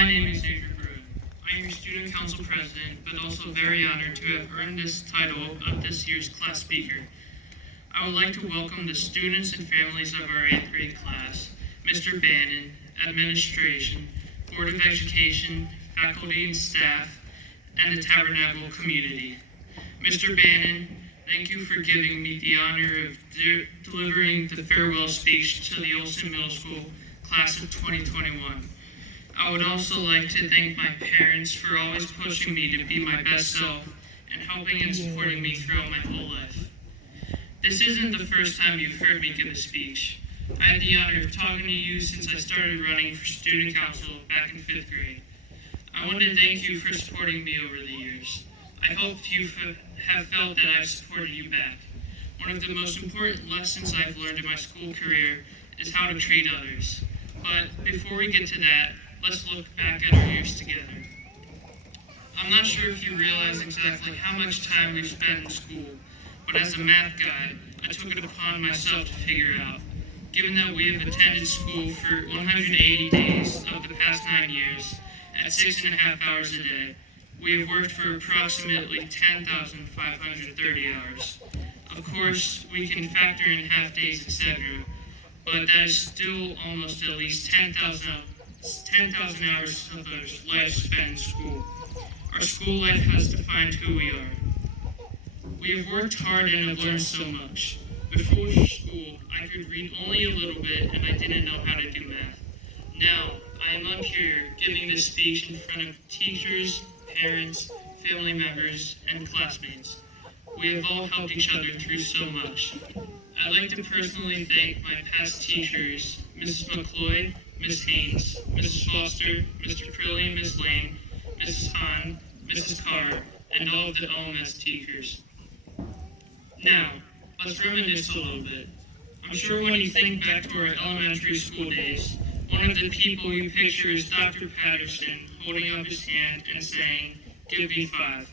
My name is Brewin. I am your student council president, but also very honored to have earned this title of this year's class speaker. I would like to welcome the students and families of our 8th grade class, Mr. Bannon, administration, Board of Education, faculty and staff, and the Tabernacle community. Mr. Bannon, thank you for giving me the honor of delivering the farewell speech to the Olson Middle School class of 2021. I would also like to thank my parents for always pushing me to be my best self and helping and supporting me throughout my whole life. This isn't the first time you've heard me give a speech. I had the honor of talking to you since I started running for student council back in 5th grade. I want to thank you for supporting me over the years. I hope you have felt that I've supported you back. One of the most important lessons I've learned in my school career is how to treat others. But before we get to that, let's look back at our years together. I'm not sure if you realize exactly how much time we've spent in school, but as a math guy, I took it upon myself to figure out. Given that we have attended school for 180 days of the past 9 years, at 6.5 hours a day, we have worked for approximately 10,530 hours. Of course, we can factor in half days, etc., but that is still almost at least 10,000 hours of our life spent in school. Our school life has defined who we are. We have worked hard and have learned so much. Before school, I could read only a little bit and I didn't know how to do math. Now, I am up here giving this speech in front of teachers, parents, family members, and classmates. We have all helped each other through so much. I'd like to personally thank my past teachers, Mrs. McCloy, Ms. Haynes, Mrs. Foster, Mr. Crilly, Ms. Lane, Mrs. Hahn, Mrs. Carr, and all of the OMS teachers. Now, let's reminisce a little bit. I'm sure when you think back to our elementary school days, one of the people you picture is Dr. Patterson holding up his hand and saying, "Give me 5."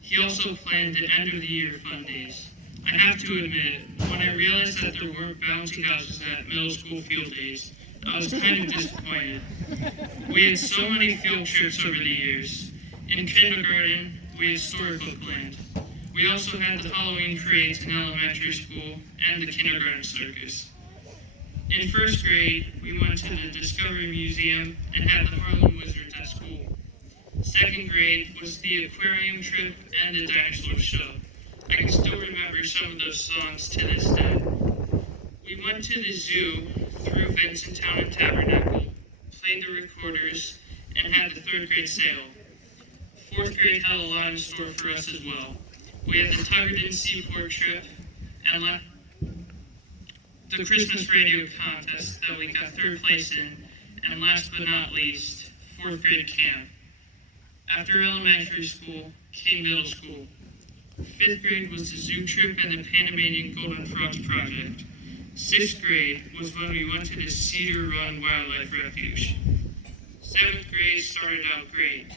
He also planned the end of the year fun days. I have to admit, when I realized that there weren't bouncy houses at middle school field days, I was kind of disappointed. We had so many field trips over the years. In kindergarten, we had storybook land. We also had the Halloween parades in elementary school and the kindergarten circus. In 1st grade, we went to the Discovery Museum and had the Harlem Wizards at school. 2nd grade was the aquarium trip and the dinosaur show. I can still remember some of those songs to this day. We went to the zoo through Vincenttown and Tabernacle, played the recorders, and had the 3rd grade sale. 4th grade had a lot in store for us as well. We had the Tuckerton Seaport trip and the Christmas radio contest that we got 3rd place in, and last but not least, 4th grade camp. After elementary school came middle school. 5th grade was the zoo trip and the Panamanian Golden Frogs project. 6th grade was when we went to the Cedar Run Wildlife Refuge. 7th grade started out great.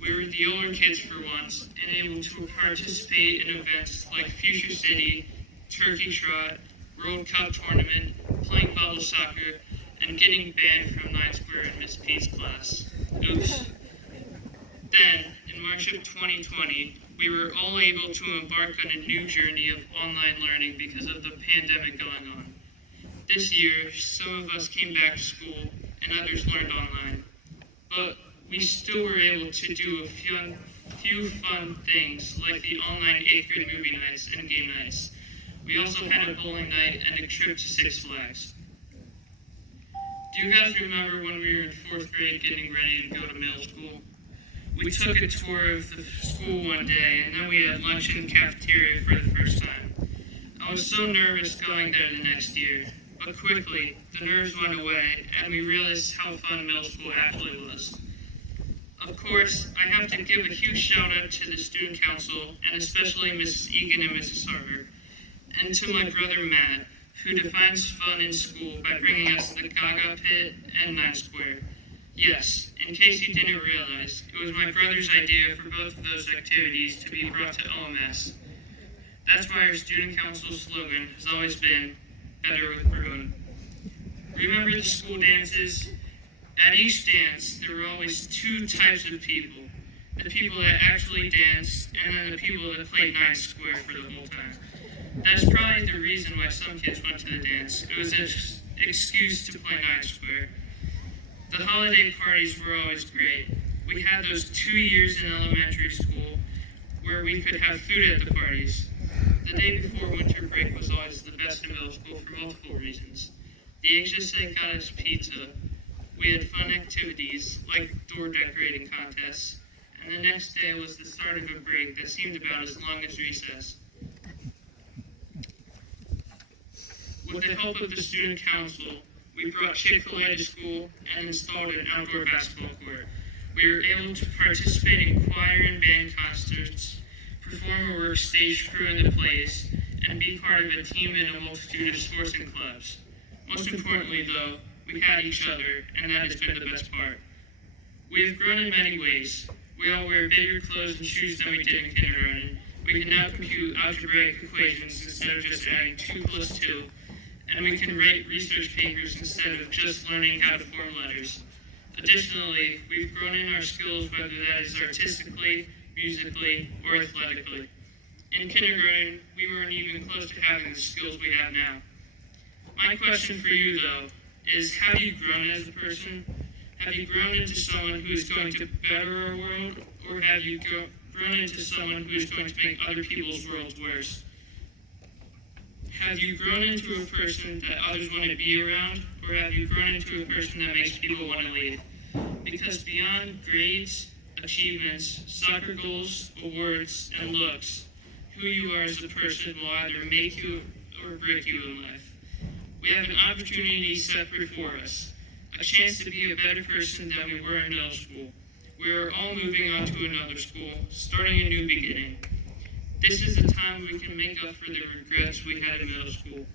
We were the older kids for once and able to participate in events like Future City, Turkey Trot, World Cup Tournament, playing bubble soccer, and getting banned from 9 Square in Miss P's class. Oops. Then, in March of 2020, we were all able to embark on a new journey of online learning because of the pandemic going on. This year, some of us came back to school and others learned online. But we still were able to do a few fun things like the online 8th grade movie nights and game nights. We also had a bowling night and a trip to Six Flags. Do you guys remember when we were in 4th grade getting ready to go to middle school? We took a tour of the school one day and then we had lunch in the cafeteria for the first time. I was so nervous going there the next year, but quickly the nerves went away and we realized how fun middle school actually was. Of course, I have to give a huge shout out to the student council and especially Mrs. Egan and Mrs. Harper, and to my brother Matt, who defines fun in school by bringing us the Gaga Pit and 9 Square. Yes, in case you didn't realize, it was my brother's idea for both of those activities to be brought to OMS. That's why our student council slogan has always been, "Better with Brewin." Remember the school dances? At each dance, there were always two types of people. The people that actually danced, and then the people that played nine square for the whole time. That's probably the reason why some kids went to the dance. It was an excuse to play nine square. The holiday parties were always great. We had those 2 years in elementary school where we could have food at the parties. The day before winter break was always the best in middle school for multiple reasons. The anxious that got us pizza. We had fun activities like door decorating contests. And the next day was the start of a break that seemed about as long as recess. With the help of the student council, we brought Chick-fil-A to school and installed an outdoor basketball court. We were able to participate in choir and band concerts, perform or work stage crew in the plays, and be part of a team in a multitude of sports and clubs. Most importantly, though, we had each other, and that has been the best part. We have grown in many ways. We all wear bigger clothes and shoes than we did in kindergarten. We can now compute algebraic equations instead of just adding 2 plus 2, and we can write research papers instead of just learning how to form letters. Additionally, we've grown in our skills, whether that is artistically, musically, or athletically. In kindergarten, we weren't even close to having the skills we have now. My question for you, though, is have you grown as a person? Have you grown into someone who is going to better our world, or have you grown into someone who is going to make other people's worlds worse? Have you grown into a person that others want to be around, or have you grown into a person that makes people want to leave? Because beyond grades, achievements, soccer goals, awards, and looks, who you are as a person will either make you or break you in life. We have an opportunity set before us. A chance to be a better person than we were in middle school. We are all moving on to another school, starting a new beginning. This is the time we can make up for the regrets we had in middle school.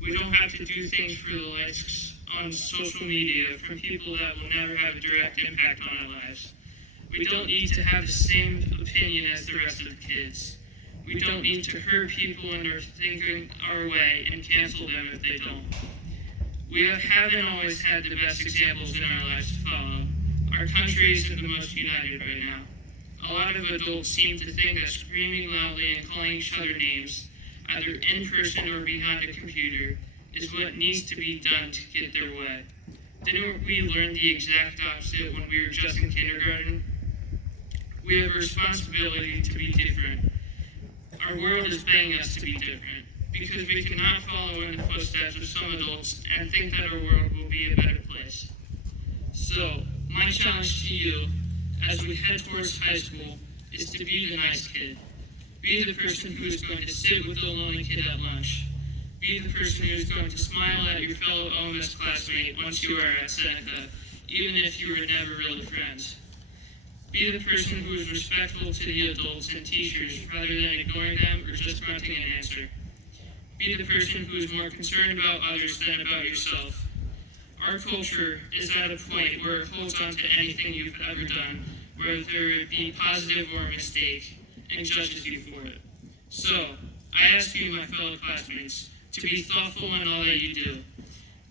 We don't have to do things for the likes on social media from people that will never have a direct impact on our lives. We don't need to have the same opinion as the rest of the kids. We don't need to hurt people into thinking our way and cancel them if they don't. We haven't always had the best examples in our lives to follow. Our country isn't the most united right now. A lot of adults seem to think that screaming loudly and calling each other names, either in person or behind a computer, is what needs to be done to get their way. Didn't we learn the exact opposite when we were just in kindergarten? We have a responsibility to be different. Our world is begging us to be different, because we cannot follow in the footsteps of some adults and think that our world will be a better place. So, my challenge to you, as we head towards high school, is to be the nice kid. Be the person who is going to sit with the lonely kid at lunch. Be the person who is going to smile at your fellow OMS classmate once you are at Seneca, even if you were never really friends. Be the person who is respectful to the adults and teachers rather than ignoring them or just grunting an answer. Be the person who is more concerned about others than about yourself. Our culture is at a point where it holds on to anything you've ever done, whether it be positive or a mistake, and judges you for it. So, I ask you, my fellow classmates, to be thoughtful in all that you do,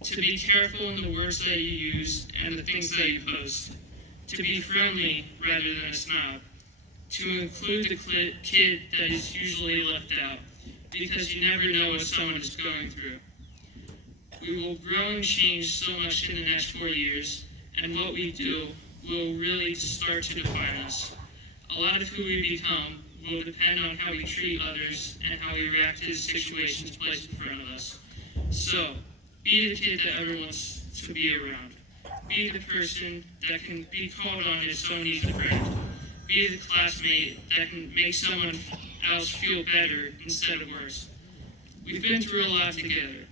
to be careful in the words that you use and the things that you post, to be friendly rather than a snob, to include the kid that is usually left out, because you never know what someone is going through. We will grow and change so much in the next 4 years, and what we do will really start to define us. A lot of who we become will depend on how we treat others and how we react to the situations placed in front of us. So, be the kid that everyone wants to be around. Be the person that can be called on if someone needs a friend. Be the classmate that can make someone else feel better instead of worse. We've been through a lot together,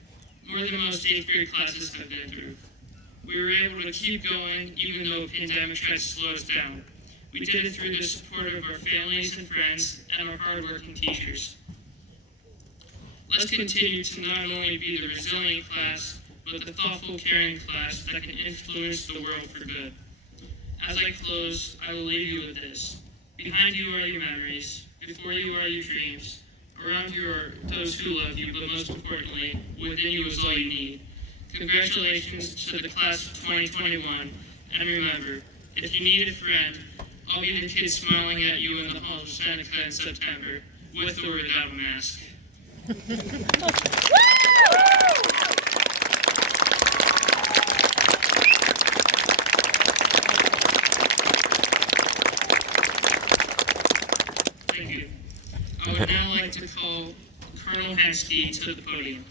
more than most 8th grade classes have been through. We were able to keep going even though a pandemic tried to slow us down. We did it through the support of our families and friends and our hardworking teachers. Let's continue to not only be the resilient class, but the thoughtful, caring class that can influence the world for good. As I close, I will leave you with this. Behind you are your memories, before you are your dreams, around you are those who love you, but most importantly, within you is all you need. Congratulations to the class of 2021. And remember, if you need a friend, I'll be the kid smiling at you in the halls of Seneca in September, with or without a mask. Thank you. I would now like to call Colonel Hensky to the podium.